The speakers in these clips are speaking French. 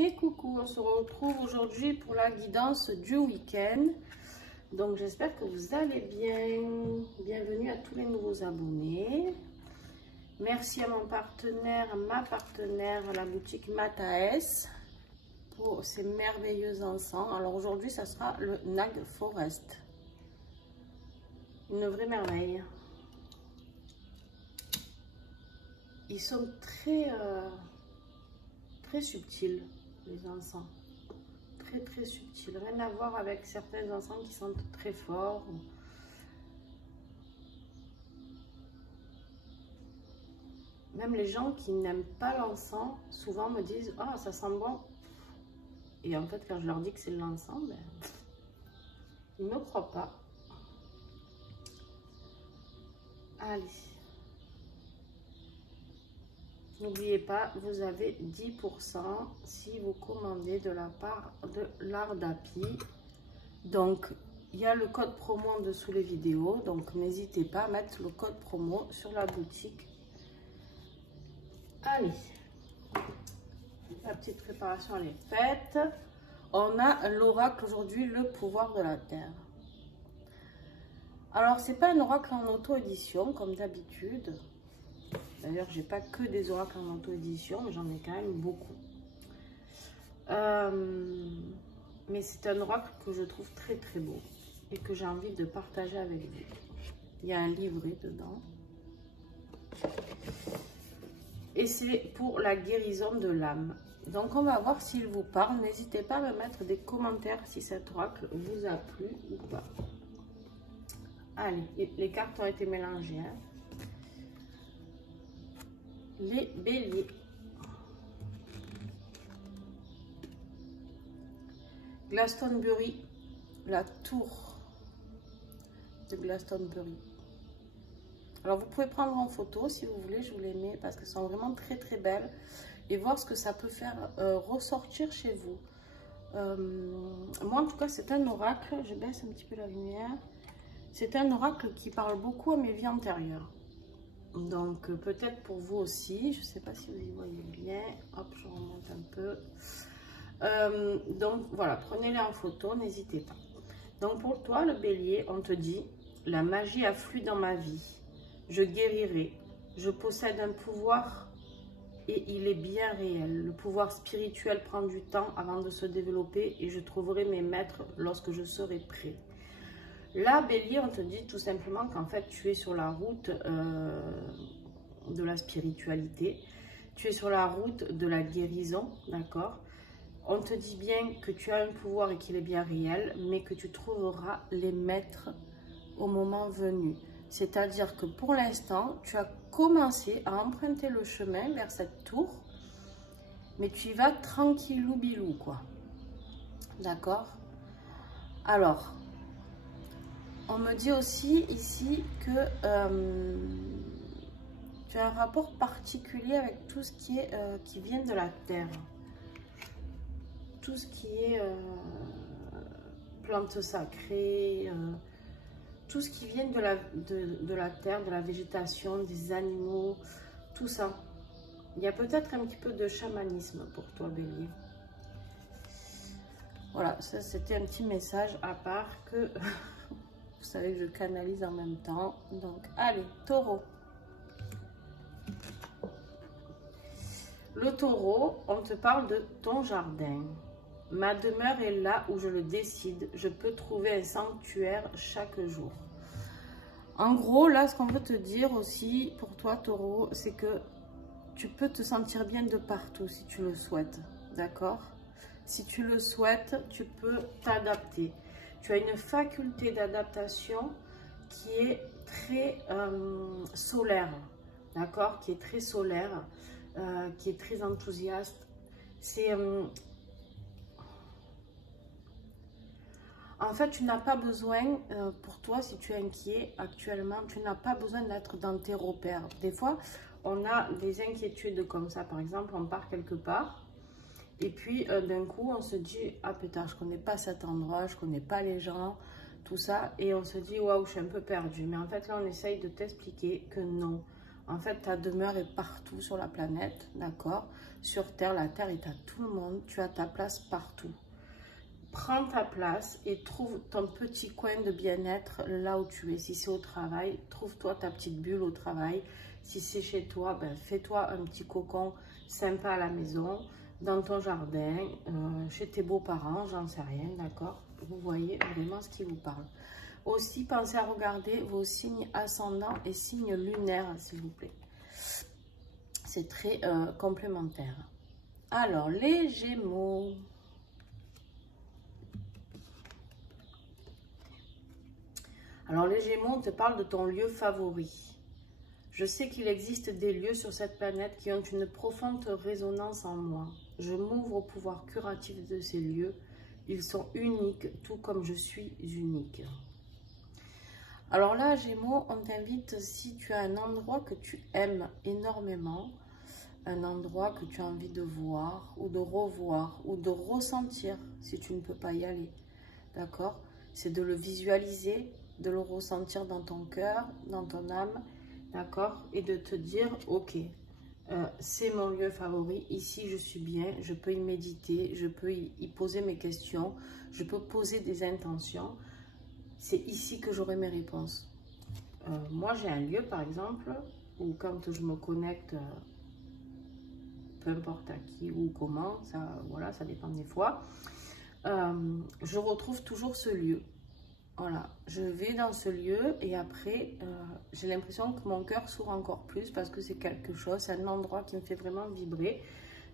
Et coucou, on se retrouve aujourd'hui pour la guidance du week-end. Donc j'espère que vous allez bien. Bienvenue à tous les nouveaux abonnés. Merci à mon partenaire, ma partenaire, la boutique Mataes, pour ces merveilleux encens. Alors aujourd'hui, ça sera le Nag Forest. Une vraie merveille. Ils sont très subtils, les encens. Très subtils. Rien à voir avec certains encens qui sentent très fort. Même les gens qui n'aiment pas l'encens, souvent me disent « Ah, ça sent bon ». Et en fait, quand je leur dis que c'est de l'encens, ben, ils ne me croient pas. Allez. N'oubliez pas, vous avez 10% si vous commandez de la part de l'Art d'Happy. Donc, il y a le code promo en dessous les vidéos. Donc, n'hésitez pas à mettre le code promo sur la boutique. Allez, la petite préparation elle est faite. On a l'oracle aujourd'hui, le pouvoir de la terre. Alors, c'est pas un oracle en auto-édition comme d'habitude. D'ailleurs, j'ai pas que des oracles en auto-édition, mais j'en ai quand même beaucoup. Mais c'est un oracle que je trouve très beau et que j'ai envie de partager avec vous. Il y a un livret dedans. Et c'est pour la guérison de l'âme. Donc, on va voir s'il vous parle. N'hésitez pas à me mettre des commentaires si cet oracle vous a plu ou pas. Allez, les cartes ont été mélangées. Hein. Les béliers. Glastonbury, la tour de Glastonbury. Alors vous pouvez prendre en photo si vous voulez, je vous les mets parce qu'elles sont vraiment très belles et voir ce que ça peut faire ressortir chez vous. Moi en tout cas c'est un oracle, je baisse un petit peu la lumière. C'est un oracle qui parle beaucoup à mes vies antérieures. Donc peut-être pour vous aussi, je ne sais pas si vous y voyez bien, hop je remonte un peu. Donc voilà, prenez-les en photo, n'hésitez pas. Donc pour toi le bélier, on te dit, la magie afflue dans ma vie, je guérirai, je possède un pouvoir et il est bien réel. Le pouvoir spirituel prend du temps avant de se développer et je trouverai mes maîtres lorsque je serai prêt. Là, bélier, on te dit tout simplement qu'en fait, tu es sur la route de la spiritualité. Tu es sur la route de la guérison, d'accord? On te dit bien que tu as un pouvoir et qu'il est bien réel, mais que tu trouveras les maîtres au moment venu. C'est-à-dire que pour l'instant, tu as commencé à emprunter le chemin vers cette tour, mais tu y vas tranquillou bilou, quoi. D'accord? Alors... on me dit aussi ici que tu as un rapport particulier avec tout ce qui est qui vient de la terre. Tout ce qui est plantes sacrées, tout ce qui vient de la terre, de la végétation, des animaux, tout ça. Il y a peut-être un petit peu de chamanisme pour toi, bélier. Voilà, ça c'était un petit message à part que... vous savez que je canalise en même temps. Donc, allez, taureau. Le taureau, on te parle de ton jardin. Ma demeure est là où je le décide. Je peux trouver un sanctuaire chaque jour. En gros, là, ce qu'on veut te dire aussi pour toi, taureau, c'est que tu peux te sentir bien de partout si tu le souhaites. D'accord? Si tu le souhaites, tu peux t'adapter. Tu as une faculté d'adaptation qui est très solaire, d'accord? Qui est très solaire, qui est très enthousiaste. C'est en fait, tu n'as pas besoin, pour toi, si tu es inquiet actuellement, tu n'as pas besoin d'être dans tes repères. Des fois, on a des inquiétudes comme ça. Par exemple, on part quelque part. Et puis, d'un coup, on se dit, ah putain, je connais pas cet endroit, je connais pas les gens, tout ça. Et on se dit, waouh, je suis un peu perdue. Mais en fait, là, on essaye de t'expliquer que non. En fait, ta demeure est partout sur la planète, d'accord? Sur Terre, la Terre est à tout le monde. Tu as ta place partout. Prends ta place et trouve ton petit coin de bien-être là où tu es. Si c'est au travail, trouve-toi ta petite bulle au travail. Si c'est chez toi, ben, fais-toi un petit cocon sympa à la maison, dans ton jardin, chez tes beaux-parents, j'en sais rien, d'accord? Vous voyez vraiment ce qui vous parle. Aussi, pensez à regarder vos signes ascendants et signes lunaires, s'il vous plaît. C'est très complémentaire. Alors, les Gémeaux. Alors, les Gémeaux, on te parle de ton lieu favori. Je sais qu'il existe des lieux sur cette planète qui ont une profonde résonance en moi. Je m'ouvre au pouvoir curatif de ces lieux. Ils sont uniques, tout comme je suis unique. Alors là, Gémeaux, on t'invite, si tu as un endroit que tu aimes énormément, un endroit que tu as envie de voir, ou de revoir, ou de ressentir, si tu ne peux pas y aller, d'accord? C'est de le visualiser, de le ressentir dans ton cœur, dans ton âme, d'accord? Et de te dire, ok, c'est mon lieu favori, ici je suis bien, je peux y méditer, je peux y poser mes questions, je peux poser des intentions, c'est ici que j'aurai mes réponses. Moi j'ai un lieu par exemple, où quand je me connecte, peu importe à qui ou comment, ça, voilà, ça dépend des fois, je retrouve toujours ce lieu. Voilà, je vais dans ce lieu et après, j'ai l'impression que mon cœur s'ouvre encore plus parce que c'est quelque chose, c'est un endroit qui me fait vraiment vibrer.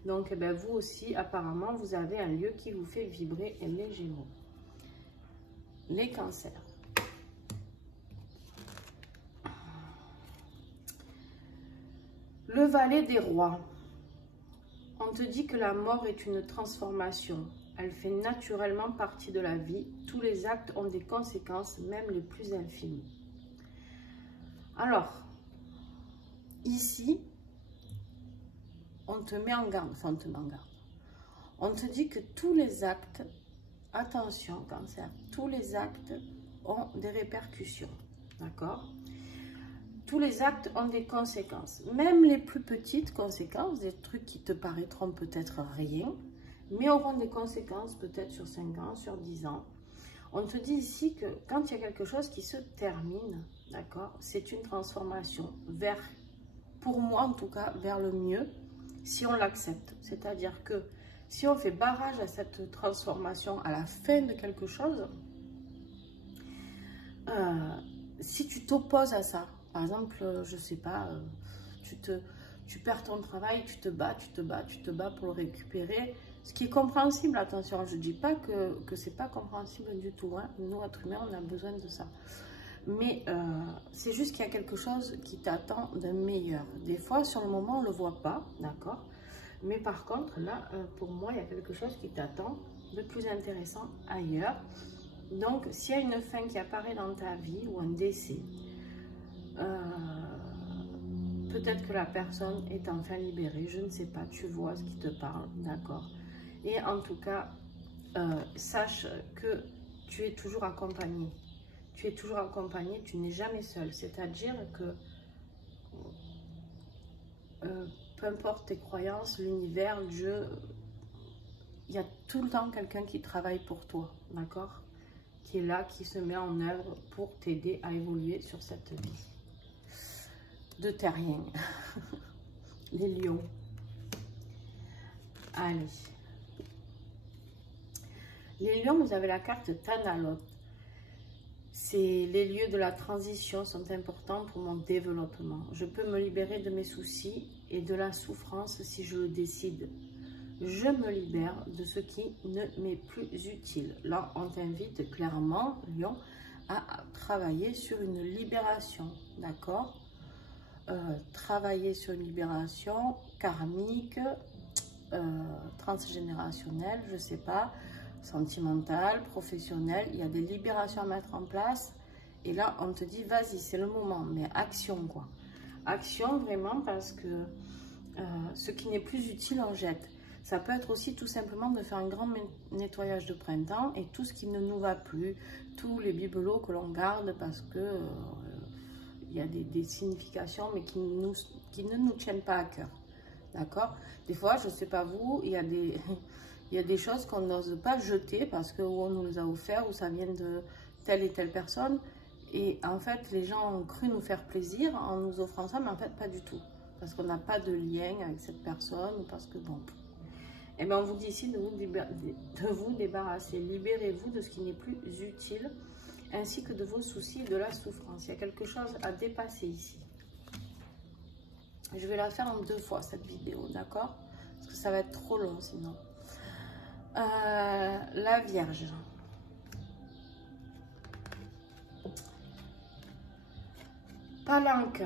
Donc, eh bien, vous aussi, apparemment, vous avez un lieu qui vous fait vibrer, les Gémeaux. Les Cancers. Le Valet des Rois. On te dit que la mort est une transformation. Elle fait naturellement partie de la vie. Tous les actes ont des conséquences, même les plus infimes. Alors, ici, on te met en garde. Enfin, on te met en garde. On te dit que tous les actes, attention, Cancer, tous les actes ont des répercussions. D'accord ? Tous les actes ont des conséquences. Même les plus petites conséquences, des trucs qui te paraîtront peut-être rien, mais auront des conséquences peut-être sur 5 ans, sur 10 ans. On te dit ici que quand il y a quelque chose qui se termine, d'accord, c'est une transformation vers, pour moi en tout cas, vers le mieux, si on l'accepte. C'est-à-dire que si on fait barrage à cette transformation à la fin de quelque chose, si tu t'opposes à ça, par exemple, je sais pas, tu perds ton travail, tu te bats pour le récupérer. Ce qui est compréhensible, attention, je ne dis pas que ce n'est pas compréhensible du tout. Hein. Nous, êtres humains, on a besoin de ça. Mais c'est juste qu'il y a quelque chose qui t'attend de meilleur. Des fois, sur le moment, on ne le voit pas, d'accord? Mais par contre, là, pour moi, il y a quelque chose qui t'attend de plus intéressant ailleurs. Donc, s'il y a une fin qui apparaît dans ta vie ou un décès, peut-être que la personne est enfin libérée, je ne sais pas, tu vois ce qui te parle, d'accord? Et en tout cas, sache que tu es toujours accompagné. Tu es toujours accompagné, tu n'es jamais seul. C'est-à-dire que peu importe tes croyances, l'univers, Dieu, il y a tout le temps quelqu'un qui travaille pour toi, d'accord? Qui est là, qui se met en œuvre pour t'aider à évoluer sur cette vie. De terrien. Les lions. Allez. Les lions, vous avez la carte Tanalot. C'est les lieux de la transition sont importants pour mon développement. Je peux me libérer de mes soucis et de la souffrance si je le décide. Je me libère de ce qui ne m'est plus utile. Là, on t'invite clairement, Lion, à travailler sur une libération, d'accord? Travailler sur une libération karmique, transgénérationnelle, je ne sais pas, sentimentale, professionnelle. Il y a des libérations à mettre en place. Et là, on te dit, vas-y, c'est le moment. Mais action, quoi. Action, vraiment, parce que ce qui n'est plus utile, on jette. Ça peut être aussi tout simplement de faire un grand nettoyage de printemps et tout ce qui ne nous va plus, tous les bibelots que l'on garde parce que il y a des significations, mais qui ne nous tiennent pas à cœur. D'accord? Des fois, je ne sais pas vous, il y a des, il y a des choses qu'on n'ose pas jeter parce qu'on nous les a offertes ou ça vient de telle et telle personne. Et en fait, les gens ont cru nous faire plaisir en nous offrant ça, mais en fait, pas du tout. Parce qu'on n'a pas de lien avec cette personne ou parce que bon. Et bien, on vous dit ici de vous débarrasser. Libérez-vous de ce qui n'est plus utile, ainsi que de vos soucis et de la souffrance. Il y a quelque chose à dépasser ici. Je vais la faire en 2 fois, cette vidéo, d'accord? Parce que ça va être trop long sinon. La Vierge. Palanque.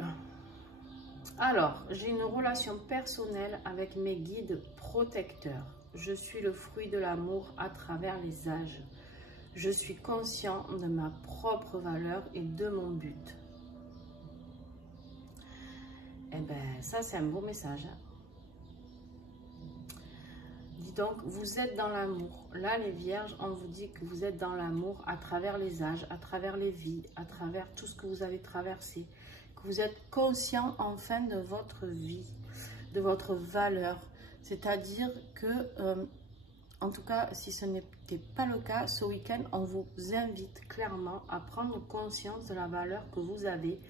Alors, j'ai une relation personnelle avec mes guides protecteurs. Je suis le fruit de l'amour à travers les âges. Je suis conscient de ma propre valeur et de mon but. Eh bien, ça, c'est un beau message. Dis donc, vous êtes dans l'amour. Là, les vierges, on vous dit que vous êtes dans l'amour à travers les âges, à travers les vies, à travers tout ce que vous avez traversé. Que vous êtes conscient enfin de votre vie, de votre valeur. C'est-à-dire que, en tout cas, si ce n'était pas le cas, ce week-end, on vous invite clairement à prendre conscience de la valeur que vous avez,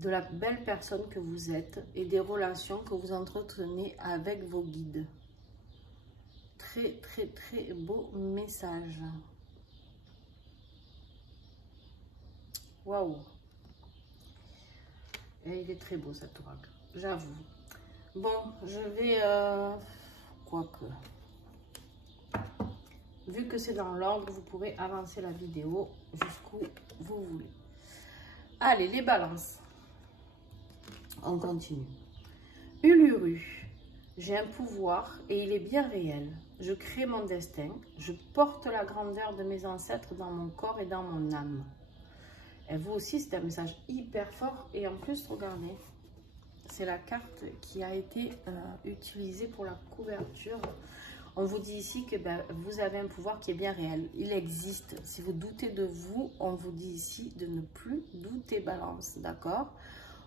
de la belle personne que vous êtes et des relations que vous entretenez avec vos guides. Très, très, très beau message. Waouh! Et il est très beau cet oracle, j'avoue. Bon, je vais... quoique... Vu que c'est dans l'ordre, vous pourrez avancer la vidéo jusqu'où vous voulez. Allez, les balances. On continue. Uluru. J'ai un pouvoir et il est bien réel. Je crée mon destin. Je porte la grandeur de mes ancêtres dans mon corps et dans mon âme. Et vous aussi, c'est un message hyper fort. Et en plus, regardez, c'est la carte qui a été utilisée pour la couverture. On vous dit ici que vous avez un pouvoir qui est bien réel. Il existe. Si vous doutez de vous, on vous dit ici de ne plus douter, balance. D'accord?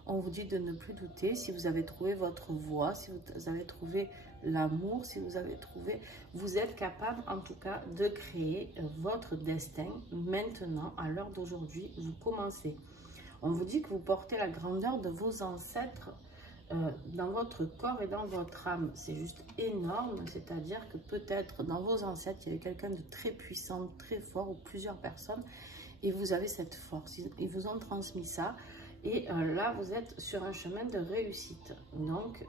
On vous dit de ne plus douter. Si vous avez trouvé votre voie, si vous avez trouvé l'amour, si vous avez trouvé... Vous êtes capable, en tout cas, de créer votre destin maintenant, à l'heure d'aujourd'hui. Vous commencez. On vous dit que vous portez la grandeur de vos ancêtres dans votre corps et dans votre âme. C'est juste énorme. C'est-à-dire que peut-être dans vos ancêtres, il y avait quelqu'un de très puissant, très fort, ou plusieurs personnes. Et vous avez cette force. Ils vous ont transmis ça. Et là, vous êtes sur un chemin de réussite. Donc,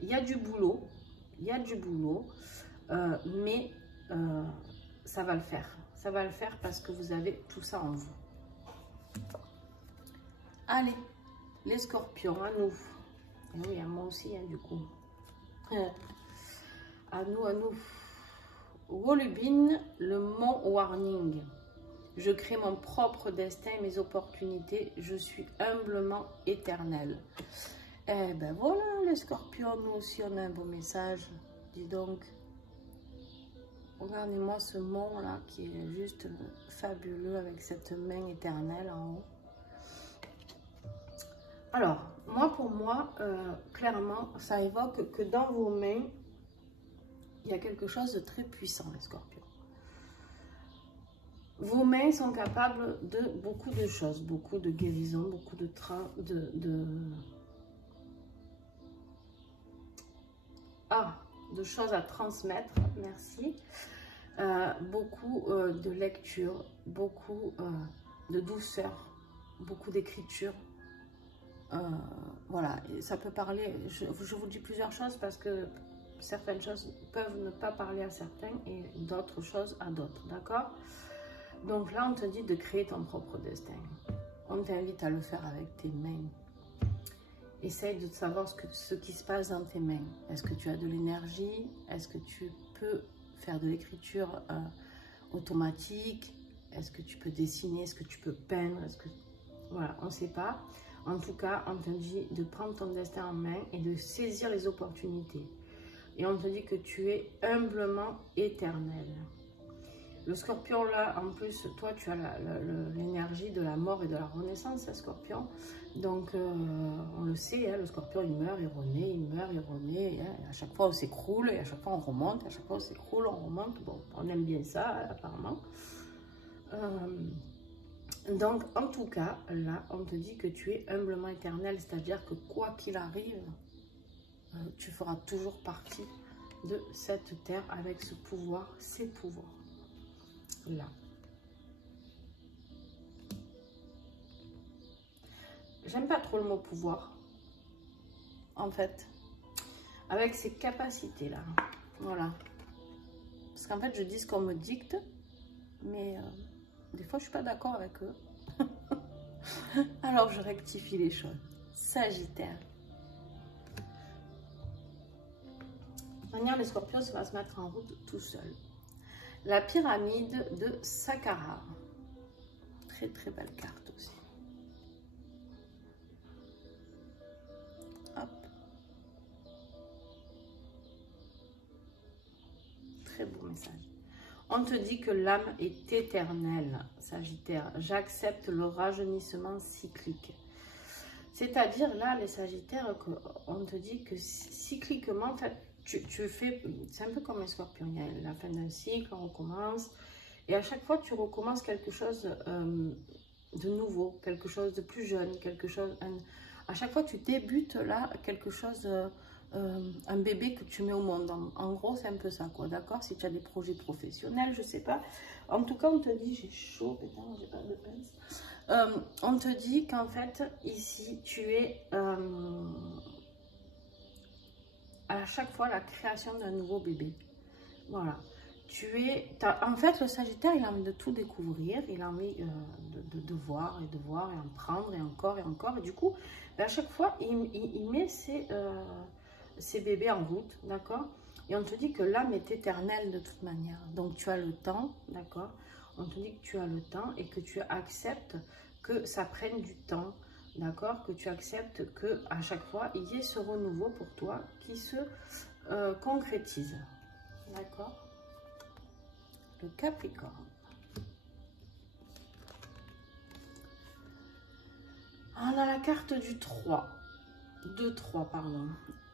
il y a du boulot. Il y a du boulot. Mais ça va le faire. Ça va le faire parce que vous avez tout ça en vous. Allez, les scorpions, à nous. Et oui, à moi aussi, hein, du coup. À nous, à nous. Wolubin, le mont Warning. Je crée mon propre destin et mes opportunités. Je suis humblement éternel. Eh ben voilà, les scorpions, nous aussi, on a un beau message. Dis donc. Regardez-moi ce mont-là qui est juste fabuleux avec cette main éternelle en haut. Alors, pour moi, clairement, ça évoque que dans vos mains, il y a quelque chose de très puissant, les scorpions. Vos mains sont capables de beaucoup de choses, beaucoup de guérison, beaucoup de choses à transmettre, merci. Beaucoup de lecture, beaucoup de douceur, beaucoup d'écriture. Voilà, et ça peut parler, je vous dis plusieurs choses parce que certaines choses peuvent ne pas parler à certains et d'autres choses à d'autres, d'accord? Donc là, on te dit de créer ton propre destin. On t'invite à le faire avec tes mains. Essaye de savoir ce qui se passe dans tes mains. Est-ce que tu as de l'énergie? Est-ce que tu peux faire de l'écriture automatique? Est-ce que tu peux dessiner? Est-ce que tu peux peindre? Voilà, on ne sait pas. En tout cas, on te dit de prendre ton destin en main et de saisir les opportunités. Et on te dit que tu es humblement éternel. Le scorpion là, en plus, toi tu as l'énergie de la mort et de la renaissance, hein, scorpion. Donc on le sait, hein, le scorpion il meurt, il renaît, il meurt, il renaît. Hein, à chaque fois on s'écroule et à chaque fois on remonte, à chaque fois on s'écroule, on remonte. Bon, on aime bien ça apparemment. Donc en tout cas, là on te dit que tu es humblement éternel, c'est-à-dire que quoi qu'il arrive, tu feras toujours partie de cette terre avec ce pouvoir, ces pouvoirs. Là. J'aime pas trop le mot pouvoir, en fait, avec ces capacités-là. Voilà. Parce qu'en fait, je dis ce qu'on me dicte, mais des fois, je suis pas d'accord avec eux. Alors, je rectifie les choses. Sagittaire. De toute manière, les scorpions, ça va se mettre en route tout seul. La pyramide de Saqqara. Très, très belle carte aussi. Hop. Très beau message. On te dit que l'âme est éternelle, Sagittaire. J'accepte le rajeunissement cyclique. C'est-à-dire, là, les Sagittaires, on te dit que cycliquement, en fait, tu fais... C'est un peu comme les scorpions. Il y a la fin d'un cycle, on recommence. Et à chaque fois, tu recommences quelque chose de nouveau, quelque chose de plus jeune, quelque chose... à chaque fois, tu débutes là quelque chose... un bébé que tu mets au monde. En gros, c'est un peu ça, quoi, d'accord? Si tu as des projets professionnels, je sais pas. En tout cas, on te dit, j'ai chaud, putain, j'ai pas de pince. On te dit qu'en fait, ici, tu es à chaque fois la création d'un nouveau bébé. Voilà. En fait, le Sagittaire, il a envie de tout découvrir, il a envie de voir et de voir et en prendre et encore et encore. Et du coup, à chaque fois, il met ses bébés en route, d'accord? Et on te dit que l'âme est éternelle de toute manière. Donc, tu as le temps, d'accord? On te dit que tu as le temps et que tu acceptes que ça prenne du temps, d'accord? Que tu acceptes que à chaque fois, il y ait ce renouveau pour toi qui se concrétise, d'accord? Le Capricorne. On a la carte du 3. De 3, pardon.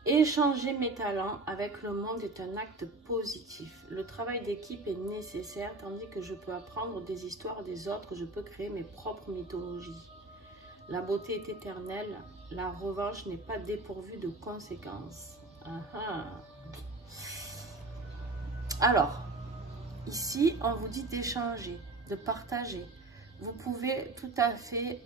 Échanger mes talents avec le monde est un acte positif. Le travail d'équipe est nécessaire, tandis que je peux apprendre des histoires des autres, je peux créer mes propres mythologies. La beauté est éternelle, la revanche n'est pas dépourvue de conséquences. Alors, ici, on vous dit d'échanger, de partager. Vous pouvez tout à fait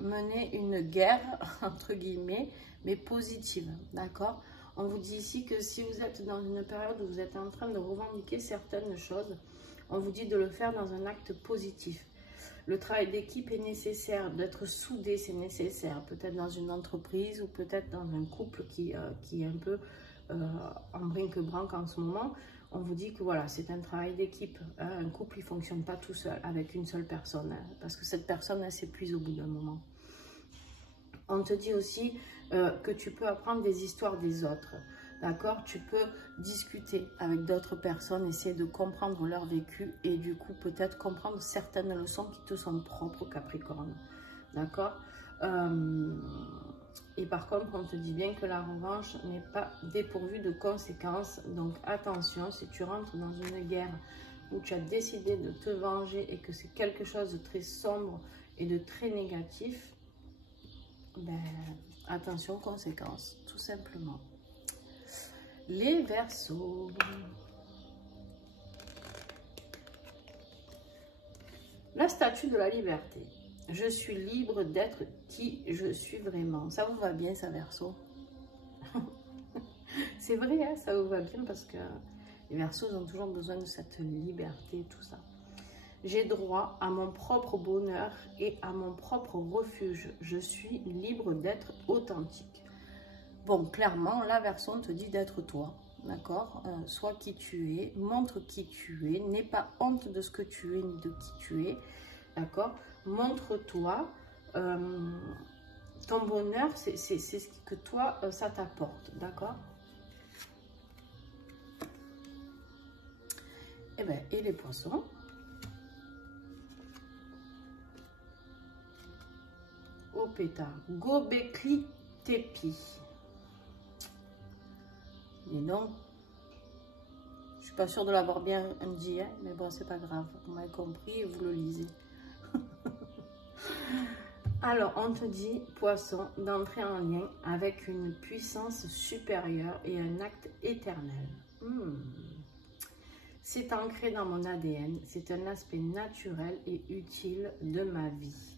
mener une guerre, entre guillemets, mais positive, d'accord? On vous dit ici que si vous êtes dans une période où vous êtes en train de revendiquer certaines choses, on vous dit de le faire dans un acte positif. Le travail d'équipe est nécessaire, d'être soudé, c'est nécessaire. Peut-être dans une entreprise ou peut-être dans un couple qui est un peu en brinque-branque en ce moment. On vous dit que voilà, c'est un travail d'équipe. Hein. Un couple, il ne fonctionne pas tout seul, avec une seule personne. Hein, parce que cette personne, elle s'épuise au bout d'un moment. On te dit aussi que tu peux apprendre des histoires des autres. D'accord? Tu peux discuter avec d'autres personnes, essayer de comprendre leur vécu et du coup, peut-être comprendre certaines leçons qui te sont propres, Capricorne. D'accord? Et par contre, on te dit bien que la revanche n'est pas dépourvue de conséquences. Donc attention, si tu rentres dans une guerre où tu as décidé de te venger et que c'est quelque chose de très sombre et de très négatif, ben, attention, conséquences, tout simplement. Les Verseaux. La statue de la liberté. Je suis libre d'être qui je suis vraiment. Ça vous va bien, ça, Verseau? C'est vrai, hein, ça vous va bien parce que les Verseaux ont toujours besoin de cette liberté, tout ça. J'ai droit à mon propre bonheur et à mon propre refuge. Je suis libre d'être authentique. Bon, clairement, la Verseau te dit d'être toi, d'accord? Sois qui tu es, montre qui tu es, n'aie pas honte de ce que tu es ni de qui tu es, d'accord? Montre-toi, ton bonheur, c'est ce que toi, ça t'apporte, d'accord? Et les Poissons, Opeta, Gobekli Tepe. Dis donc, je suis pas sûre de l'avoir bien dit, hein, mais bon, c'est pas grave. Vous m'avez compris et vous le lisez. Alors, on te dit, poisson, d'entrer en lien avec une puissance supérieure et un acte éternel. C'est ancré dans mon ADN. C'est un aspect naturel et utile de ma vie.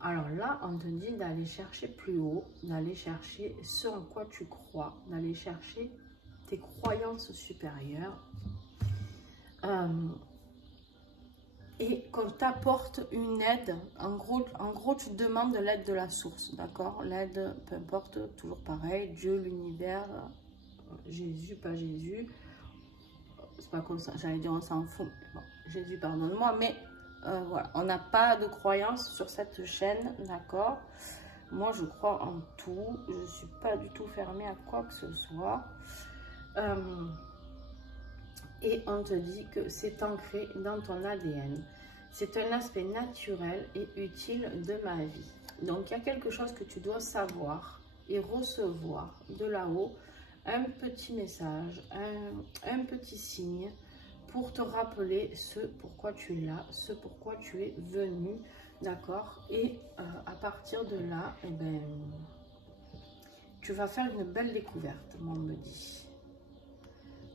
Alors là, on te dit d'aller chercher plus haut, d'aller chercher ce en quoi tu crois, d'aller chercher tes croyances supérieures. Et qu'on t'apporte une aide. En gros, tu demandes de l'aide de la source, d'accord? L'aide, peu importe, toujours pareil, Dieu, l'univers, Jésus, pas Jésus. C'est pas comme ça, j'allais dire on s'en fout. Bon, Jésus, pardonne-moi, mais voilà, on n'a pas de croyance sur cette chaîne, d'accord? Moi, je crois en tout, je ne suis pas du tout fermée à quoi que ce soit. Et on te dit que c'est ancré dans ton ADN. C'est un aspect naturel et utile de ma vie. Donc, il y a quelque chose que tu dois savoir et recevoir de là-haut. Un petit message, un petit signe pour te rappeler ce pourquoi tu es là, ce pourquoi tu es venu, d'accord? Et à partir de là, eh ben, tu vas faire une belle découverte, on me dit.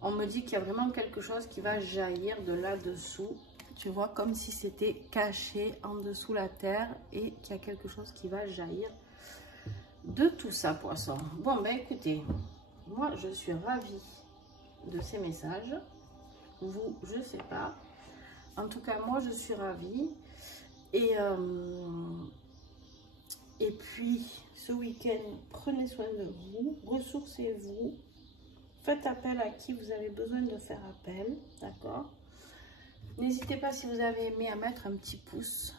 On me dit qu'il y a vraiment quelque chose qui va jaillir de là-dessous. Tu vois, comme si c'était caché en dessous la terre et qu'il y a quelque chose qui va jaillir de tout ça, poisson. Bon, ben écoutez, moi, je suis ravie de ces messages. Vous, je ne sais pas. En tout cas, moi, je suis ravie. Et puis, ce week-end, prenez soin de vous, ressourcez-vous. Faites appel à qui vous avez besoin de faire appel, d'accord? N'hésitez pas, si vous avez aimé, à mettre un petit pouce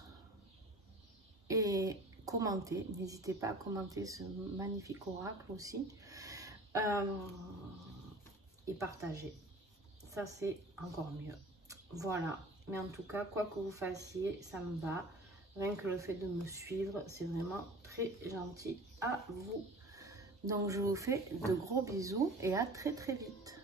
et commenter. N'hésitez pas à commenter ce magnifique oracle aussi. Et partager. Ça, c'est encore mieux. Voilà. Mais en tout cas, quoi que vous fassiez, ça me va. Rien que le fait de me suivre, c'est vraiment très gentil à vous. Donc, je vous fais de gros bisous et à très très vite.